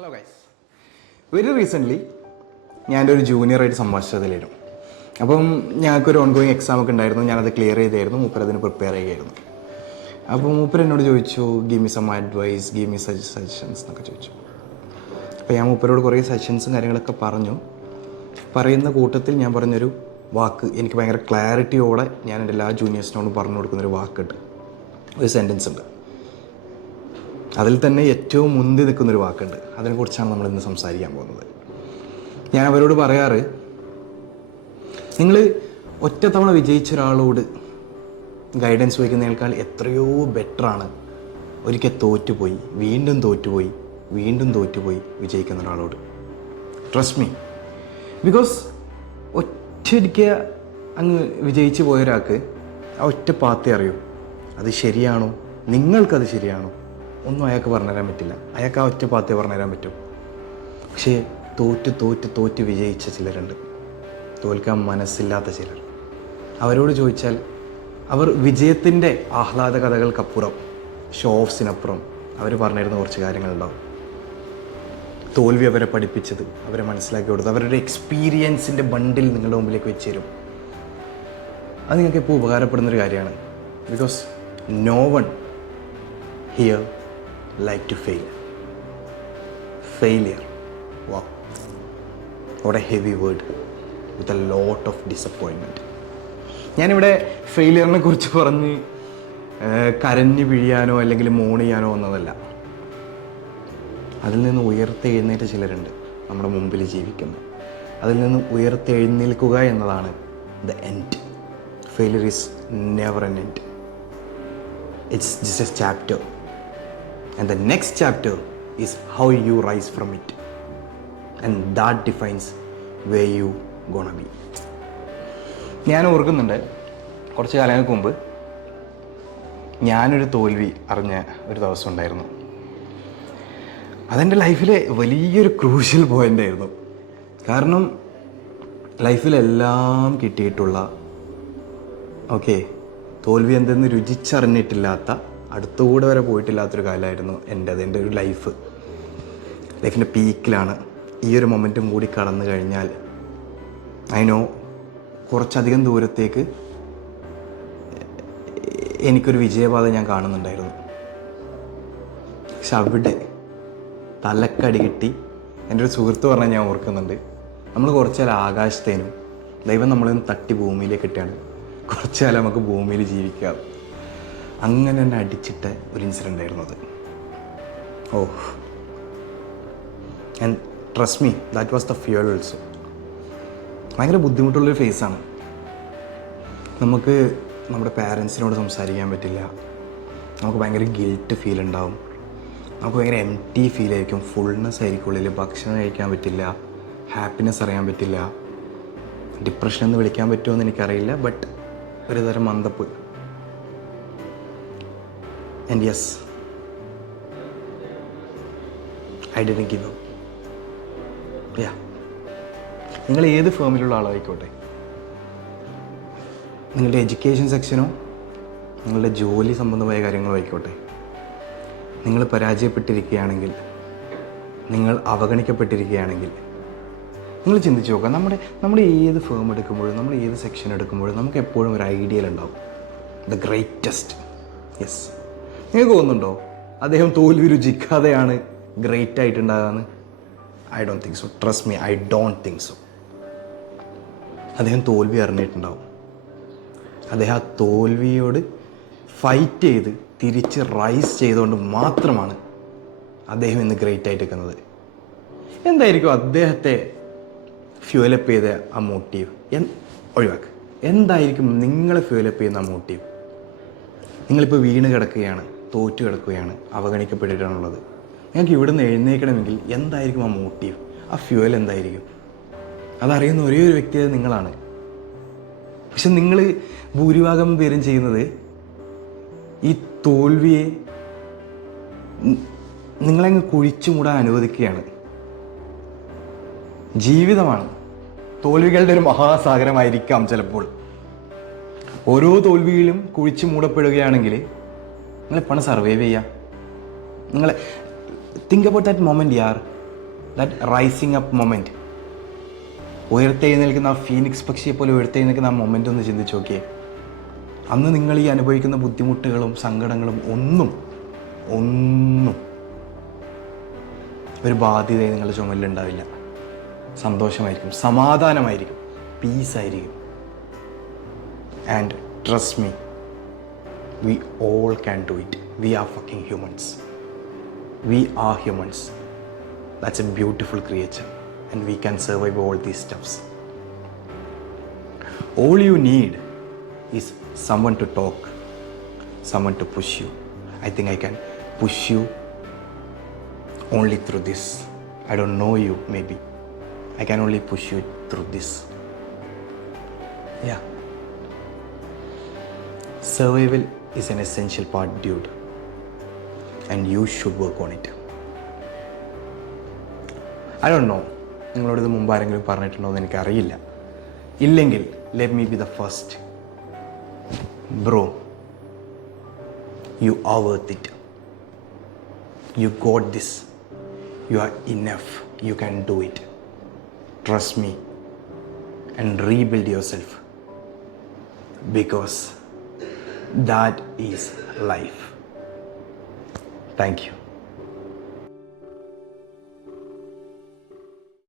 Hello guys, very recently ഞാനൊരു ഒരു ജൂനിയറായിട്ട് സംഭാഷിച്ചതിലായിരുന്നു. അപ്പം ഞങ്ങൾക്കൊരു ഓൺഗോയിങ് എക്സാമൊക്കെ ഉണ്ടായിരുന്നു. ഞാനത് ക്ലിയർ ചെയ്തായിരുന്നു. മൂപ്പർ അതിന് പ്രിപ്പയർ ചെയ്യുകയായിരുന്നു. അപ്പോൾ മൂപ്പർ എന്നോട് ചോദിച്ചു, give me some advice, give me suggestions എന്നൊക്കെ ചോദിച്ചു. അപ്പോൾ ഞാൻ മൂപ്പരോട് കുറേ സജഷൻസും കാര്യങ്ങളൊക്കെ പറഞ്ഞു. പറയുന്ന കൂട്ടത്തിൽ ഞാൻ പറഞ്ഞൊരു വാക്ക്, എനിക്ക് ഭയങ്കര ക്ലാരിറ്റിയോടെ ഞാൻ എൻ്റെ എല്ലാ ജൂനിയേഴ്സിനോടും പറഞ്ഞു കൊടുക്കുന്നൊരു വാക്കുണ്ട്, ഒരു സെൻറ്റൻസ് ഉണ്ട്. അതിൽ തന്നെ ഏറ്റവും മുന്തി നിൽക്കുന്നൊരു വാക്കുണ്ട്. അതിനെക്കുറിച്ചാണ് നമ്മൾ ഇന്ന് സംസാരിക്കാൻ പോകുന്നത്. ഞാൻ അവരോട് പറയാറ്, നിങ്ങൾ ഒറ്റത്തവണ വിജയിച്ച ഒരാളോട് ഗൈഡൻസ് ചോദിക്കുന്നതിനേക്കാൾ എത്രയോ ബെറ്ററാണ് ഒരിക്കൽ തോറ്റുപോയി വീണ്ടും തോറ്റുപോയി വീണ്ടും തോറ്റുപോയി വിജയിക്കുന്ന ഒരാളോട്. ട്രസ്റ്റ് മീ, ബിക്കോസ് ഒറ്റയ്ക്ക് അങ്ങ് വിജയിച്ച് പോയ ഒരാൾക്ക് ആ ഒറ്റ പാത്തേ അറിയൂ. അത് ശരിയാണോ, നിങ്ങൾക്കത് ശരിയാണോ ഒന്നും അയാൾക്ക് പറഞ്ഞുതരാൻ പറ്റില്ല. അയാൾക്ക് ആ ഒറ്റ പാത്തേ പറഞ്ഞുതരാൻ പറ്റും. പക്ഷേ തോറ്റ് വിജയിച്ച ചിലരുണ്ട്, തോൽക്കാൻ മനസ്സില്ലാത്ത ചിലർ. അവരോട് ചോദിച്ചാൽ അവർ വിജയത്തിൻ്റെ ആഹ്ലാദ കഥകൾക്കപ്പുറം, ഷോ ഓഫ്സിനപ്പുറം അവർ പറഞ്ഞിരുന്ന കുറച്ച് കാര്യങ്ങളുണ്ടാവും. തോൽവി അവരെ പഠിപ്പിച്ചത്, അവരെ മനസ്സിലാക്കി കൊടുത്തത്, അവരുടെ എക്സ്പീരിയൻസിൻ്റെ ബണ്ടിൽ നിങ്ങളുടെ മുമ്പിലേക്ക് വെച്ച് തരും. അത് നിങ്ങൾക്ക് ഇപ്പോൾ ഉപകാരപ്പെടുന്നൊരു കാര്യമാണ്. Because no one here like to fail. Failure, wow, what a heavy word with a lot of disappointment. ഞാനിവിടെ ഫെയിലിയറിനെ കുറിച്ച് പറഞ്ഞ് കരഞ്ഞു പിഴിയാനോ അല്ലെങ്കിൽ മോൺ ചെയ്യാനോ ഒന്നതല്ല. അതിൽ നിന്ന് ഉയർത്തെഴുന്നേറ്റ ചിലരുണ്ട് നമ്മുടെ മുമ്പിൽ ജീവിക്കുന്നു. അതിൽ നിന്ന് ഉയർത്തെഴുന്നേൽക്കുക എന്നതാണ് the end. Failure is never N end. It's just A chapter. And the next chapter is how you rise from it. And that defines where you gonna be. ഞാൻ ഓർക്കുന്നുണ്ട്, കുറച്ച് കാലങ്ങൾക്ക് മുമ്പ് ഞാനൊരു തോൽവി അറിഞ്ഞ ഒരു ദിവസം ഉണ്ടായിരുന്നു. അതെൻ്റെ ലൈഫിലെ വലിയൊരു ക്രൂഷ്യൽ പോയിൻ്റ് ആയിരുന്നു. കാരണം ലൈഫിലെല്ലാം കിട്ടിയിട്ടുള്ള, തോൽവി എന്തെന്ന് രുചിച്ചറിഞ്ഞിട്ടില്ലാത്ത, അടുത്തുകൂടെ വരെ പോയിട്ടില്ലാത്തൊരു കാലമായിരുന്നു എൻ്റെ ഒരു ലൈഫിൻ്റെ പീക്കിലാണ്. ഈ ഒരു മൊമെൻറ്റും കൂടി കടന്നു കഴിഞ്ഞാൽ അതിനോ കുറച്ചധികം ദൂരത്തേക്ക് എനിക്കൊരു വിജയപാത ഞാൻ കാണുന്നുണ്ടായിരുന്നു. പക്ഷെ അവിടെ തലക്കടി കിട്ടി. എൻ്റെ ഒരു സുഹൃത്ത് പറഞ്ഞാൽ ഞാൻ ഓർക്കുന്നുണ്ട്, നമ്മൾ കുറച്ച് കാലം ആകാശത്തേനും ദൈവം നമ്മളിന്ന് തട്ടി ഭൂമിയിലേക്ക് ഇട്ടാണ് കുറച്ച് കാലം നമുക്ക് ഭൂമിയിൽ ജീവിക്കാം. അങ്ങനെ തന്നെ അടിച്ചിട്ട ഒരു ഇൻസിഡൻ്റ് ആയിരുന്നു അത്. And trust me, that was the fuel also. ഭയങ്കര ബുദ്ധിമുട്ടുള്ളൊരു ഫേസാണ്. നമുക്ക് നമ്മുടെ പാരൻസിനോട് സംസാരിക്കാൻ പറ്റില്ല. നമുക്ക് ഭയങ്കര ഗിൽറ്റ് ഫീൽ ഉണ്ടാവും. നമുക്ക് ഭയങ്കര എംപ്റ്റി ഫീൽ ആയിരിക്കും. ഫുൾനെസ് ആയിരിക്കും ഉള്ളിൽ. ഭക്ഷണം കഴിക്കാൻ പറ്റില്ല, ഹാപ്പിനെസ് അറിയാൻ പറ്റില്ല. ഡിപ്രഷൻ എന്ന് വിളിക്കാൻ പറ്റുമോ എന്ന് എനിക്കറിയില്ല, ബട്ട് ഒരു തരം മന്ദപ്പ്. And yes, I didn't give up. Yeah. നിങ്ങൾ ഏത് ഫേമിലുള്ള ആളായിക്കോട്ടെ, നിങ്ങളുടെ എഡ്യൂക്കേഷൻ സെക്ഷനോ നിങ്ങളുടെ ജോലി സംബന്ധമായ കാര്യങ്ങളോ ആയിക്കോട്ടെ, നിങ്ങൾ പരാജയപ്പെട്ടിരിക്കുകയാണെങ്കിൽ, നിങ്ങൾ അവഗണിക്കപ്പെട്ടിരിക്കുകയാണെങ്കിൽ, നിങ്ങൾ ചിന്തിച്ച് നോക്കുക. നമ്മുടെ ഏത് ഫേം എടുക്കുമ്പോഴും, നമ്മൾ ഏത് സെക്ഷൻ എടുക്കുമ്പോഴും നമുക്ക് എപ്പോഴും ഒരു ഐഡിയൽ ഉണ്ടാവും, ദ ഗ്രേറ്റസ്റ്റ്. യെസ്, നിങ്ങൾക്ക് തോന്നുന്നുണ്ടോ അദ്ദേഹം തോൽവി രുചിക്കാതെയാണ് ഗ്രേറ്റ് ആയിട്ടുണ്ടാകാന്ന്? I don't think so. Trust me, I don't think so. അദ്ദേഹം തോൽവി അറിഞ്ഞിട്ടുണ്ടാവും. അദ്ദേഹം ആ തോൽവിയോട് ഫൈറ്റ് ചെയ്ത് തിരിച്ച് റൈസ് ചെയ്തുകൊണ്ട് മാത്രമാണ് അദ്ദേഹം ഇന്ന് ഗ്രേറ്റ് ആയിട്ട് നിൽക്കുന്നത്. എന്തായിരിക്കും അദ്ദേഹത്തെ ഫ്യൂവലപ്പ് ചെയ്ത ആ മോട്ടീവ്? ഒഴിവാക്ക്. എന്തായിരിക്കും നിങ്ങളെ ഫ്യൂവലപ്പ് ചെയ്യുന്ന ആ മോട്ടീവ്? നിങ്ങളിപ്പോൾ വീണ് കിടക്കുകയാണ്, തോറ്റു കിടക്കുകയാണ്, അവഗണിക്കപ്പെട്ടിട്ടാണുള്ളത്. നിങ്ങൾക്ക് ഇവിടുന്ന് എഴുന്നേൽക്കണമെങ്കിൽ എന്തായിരിക്കും ആ മോട്ടീവ്, ആ ഫ്യൂവൽ എന്തായിരിക്കും? അതറിയുന്ന ഒരേ ഒരു വ്യക്തി അത് നിങ്ങളാണ്. പക്ഷെ നിങ്ങൾ ഭൂരിഭാഗം പേരും ചെയ്യുന്നത് ഈ തോൽവിയെ നിങ്ങളങ്ങ് കുഴിച്ചു മൂടാൻ അനുവദിക്കുകയാണ്. ജീവിതമാണ് തോൽവികളുടെ ഒരു മഹാസാഗരമായിരിക്കാം ചിലപ്പോൾ. ഓരോ തോൽവിയിലും കുഴിച്ചു മൂടപ്പെടുകയാണെങ്കിൽ നിങ്ങൾ എപ്പോഴാണ് സർവൈവ് ചെയ്യുക? നിങ്ങൾ തിങ്ക് അബൌട്ട് ദാറ്റ് മൊമെൻറ്റ് യാർ. ദാറ്റ് റൈസിങ് അപ്പ് മൊമെൻറ്റ്, ഉയർത്തെഴുന്നേൽക്കുന്ന ആ ഫീനിക്സ് പക്ഷിയെ പോലെ ഉയർത്തെഴുന്നേൽക്കുന്ന ആ മൊമെൻ്റ് ഒന്ന് ചിന്തിച്ച് നോക്കിയേ. അന്ന് നിങ്ങൾ ഈ അനുഭവിക്കുന്ന ബുദ്ധിമുട്ടുകളും സങ്കടങ്ങളും ഒന്നും ഒരു ബാധ്യതയായി നിങ്ങളുടെ ചുമലിലുണ്ടാവില്ല. സന്തോഷമായിരിക്കും, സമാധാനമായിരിക്കും, പീസായിരിക്കും. And trust me, we all can do it. We are fucking humans. We are humans. That's a beautiful creature and we can survive all these stuffs. All you need is someone to talk, someone to push you. I think I can push you only through this. I don't know you, maybe. I can only push you through this. Yeah. Survival is an essential part, dude. And you should work on it. I don't know. നിങ്ങളോട് ഇത് മുമ്പ് ആരെങ്കിലും പറഞ്ഞിട്ടുണ്ടോ എന്ന് എനിക്കറിയില്ല. ഇല്ലെങ്കിൽ let me be the first. Bro, you are worth it. You got this. You are enough. You can do it. Trust me and rebuild yourself. Because that is life. Thank you.